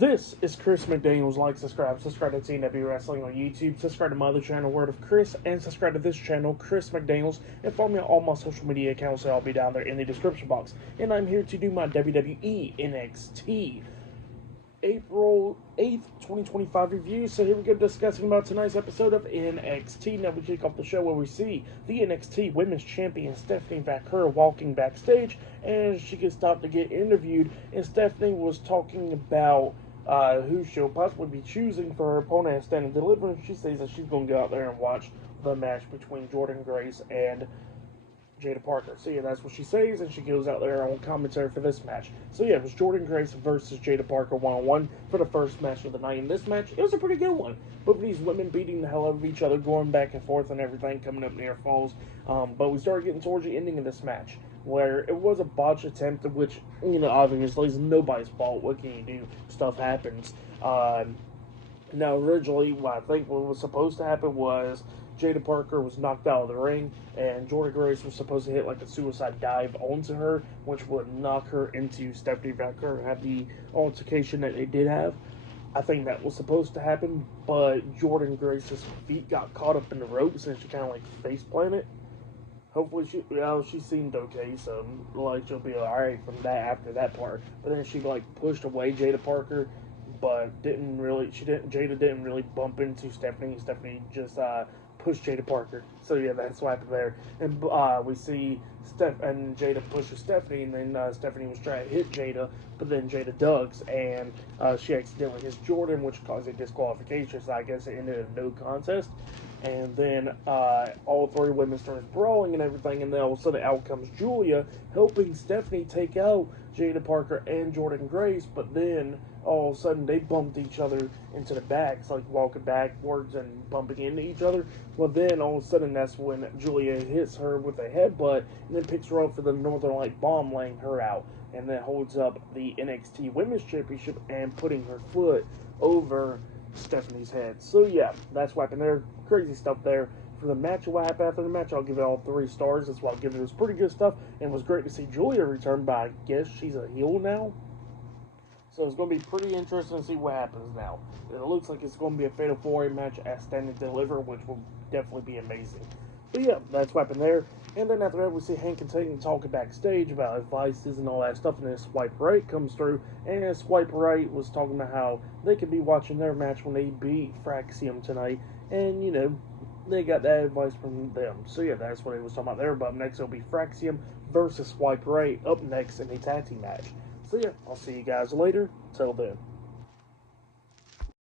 This is Chris McDaniels. Like, subscribe to TNW Wrestling on YouTube, subscribe to my other channel, Word of Chris, and subscribe to this channel, Chris McDaniels, and follow me on all my social media accounts that I'll be down there in the description box. And I'm here to do my WWE NXT April 8th, 2025 review. So here we go, discussing about tonight's episode of NXT. Now we kick off the show where we see the NXT Women's Champion Stephanie Vaquer walking backstage, and she gets stopped to get interviewed, and Stephanie was talking about who she'll possibly be choosing for her opponent at Stand and Deliver, and she says that she's going to go out there and watch the match between Jordynne Grace and Jaida Parker. So yeah, that's what she says, and she goes out there on commentary for this match. So yeah, it was Jordynne Grace versus Jaida Parker 1-on-1 for the first match of the night. In this match, it was a pretty good one. Both of these women beating the hell out of each other, going back and forth and everything, coming up near falls. But we started getting towards the ending of this match, where it was a botch attempt, which, you know, obviously is nobody's fault. What can you do? Stuff happens. Now, originally, what I think what was supposed to happen was Jaida Parker was knocked out of the ring, and Jordynne Grace was supposed to hit like a suicide dive onto her, which would knock her into Stephanie Vaquer, have the altercation that they did have. I think that was supposed to happen, but Jordynne Grace's feet got caught up in the ropes, and she kind of like face planted. Hopefully she seemed okay, so like she'll be alright from that after that part. But then she like pushed away Jaida Parker, but Jaida didn't really bump into Stephanie. Stephanie just pushed Jaida Parker. So yeah, that's what happened there. And we see Jaida pushes Stephanie, and then Stephanie was trying to hit Jaida, but then Jaida ducks, and she accidentally hits Jordynne, which caused a disqualification. So I guess it ended in no contest. And then all three women started brawling and everything, and then all of a sudden out comes Julia, helping Stephanie take out Jaida Parker and Jordynne Grace, but then all of a sudden they bumped each other into the backs, like walking backwards and bumping into each other. Well, then all of a sudden that's when Julia hits her with a headbutt, and then picks her up for the Northern Light Bomb, laying her out, and then holds up the NXT Women's Championship and putting her foot over Stephanie's head. So yeah, that's what happened there. Crazy stuff there. For the match, what happened after the match, I'll give it all 3 stars. That's why I'll give it. It was pretty good stuff, and it was great to see Julia return, but I guess she's a heel now. So it's going to be pretty interesting to see what happens now. It looks like it's going to be a Fatal 4-Way match at Stand and Deliver, which will definitely be amazing. But yeah, that's what happened there. And then after that, we see Hank and Tatum talking backstage about advices and all that stuff. And then Swipe Right comes through. And Swipe Right was talking about how they could be watching their match when they beat Fraxium tonight. And, you know, they got that advice from them. So yeah, that's what he was talking about there. But up next, it'll be Fraxium versus Swipe Right up next in a tag team match. So yeah, I'll see you guys later. Till then.